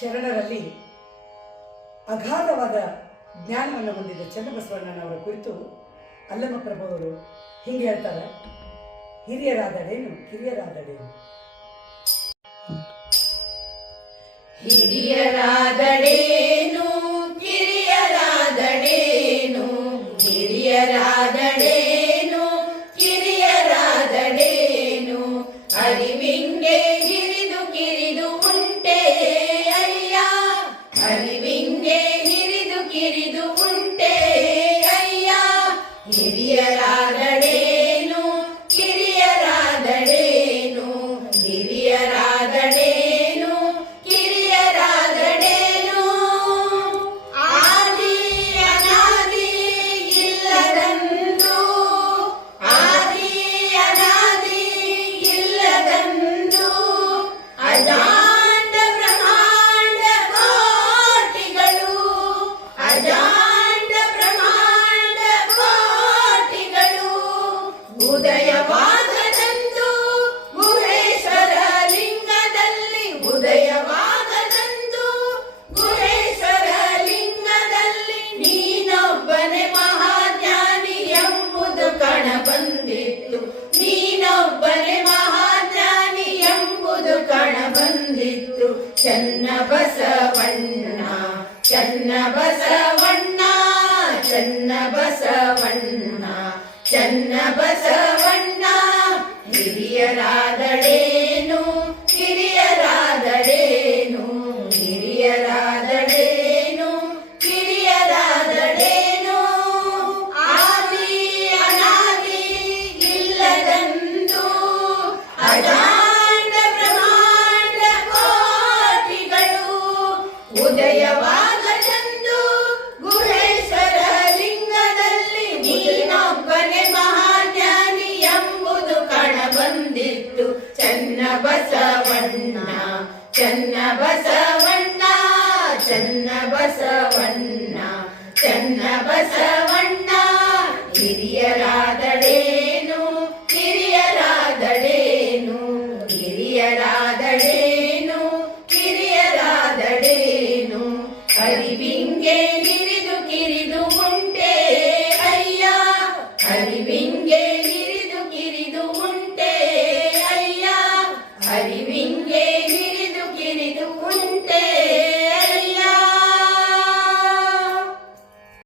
ಶರಣರಲ್ಲಿ ಅಗಾಧವಾದ ಜ್ಞಾನವನ್ನು ಹೊಂದಿದ್ದ ಚನ್ನಬಸವಣ್ಣನವರ ಕುರಿತು ಅಲ್ಲಮಪ್ರಭು ಅವರು ಹೀಗೆ ಹೇಳ್ತಾರೆ, ಹಿರಿಯರಾದಡೇನು ಕಿರಿಯರಾದಡೇನು, ಹಿರಿಯರಾದಡೇನು ಕಿರಿಯರಾದಡೇನು, ಹಿರಿಯರಾದಡೇನು ಕಿರಿಯರಾದಡೇನು, ಅರಿವಿಂಗೆ ಹಿರಿದು ಕಿರಿದು ಉಂಟೆ ಅಯ್ಯ, ಅರಿವಿಂಗೆ ಹಿರಿದು ಕಿರಿದು ಉಂಟೆ ಅಯ್ಯ, ಹಿರಿಯರಾದಡೇನು ಕಿರಿಯರಾದಡೇನು, ಹಿರಿಯರಾದಡೇನು ಕಿರಿಯರಾದಡೇನು, ಆದಿ ಅನಾದಿ ಇಲ್ಲದಂದು, ಆದಿ ಅನಾದಿ ಇಲ್ಲದಂದು, ಅಜಾಂಡ ಬ್ರಹ್ಮಾಂಡ ಕೋಟಿಗಳು, ಅಜಾಂಡ ಬ್ರಹ್ಮಾಂಡ ಕೋಟಿಗಳು, ಉದಯವಾಗದಂದು ಗುಹೇಶ್ವರ ಲಿಂಗದಲ್ಲಿ, ಉದಯವಾಗದಂದು ಗುಹೇಶ್ವರ ಲಿಂಗದಲ್ಲಿ, ನೀನೊಬ್ಬನೇ ಮಹಾಜ್ಞಾನಿ ಎಂಬುದು ಕಣ ಬಂದಿತ್ತು, ನೀನೊಬ್ಬನೇ ಮಹಾಜ್ಞಾನಿ ಎಂಬುದು ಕಣ ಬಂದಿತ್ತು, ಚನ್ನಬಸವಣ್ಣ ಚನ್ನಬಸವಣ್ಣ ಚನ್ನಬಸವಣ್ಣ ಚನ್ನಬಸವಣ್ಣ, ಹಿರಿಯರಾದಡೇನು ಕಿರಿಯರಾದಡೇನು, ಹಿರಿಯರಾದಡೇನು ಕಿರಿಯರಾದಡೇನು, ಆದಿ ಅನಾದಿ ಇಲ್ಲದಂದು, ಅಜಾಂಡ ಬ್ರಹ್ಮಾಂಡ ಕೋಟಿಗಳು, ಉದಯವಾಗದಂದು ಗುಹೇಶ್ವರ ಲಿಂಗದಲ್ಲಿ, ನೀನೊಬ್ಬನೇ ಮಹಾಜ್ಞಾನಿ ಎಂಬುದು ಕಣ ಬಂದಿತ್ತು, ಚನ್ನಬಸವಣ್ಣ ಚನ್ನಬಸವಣ್ಣ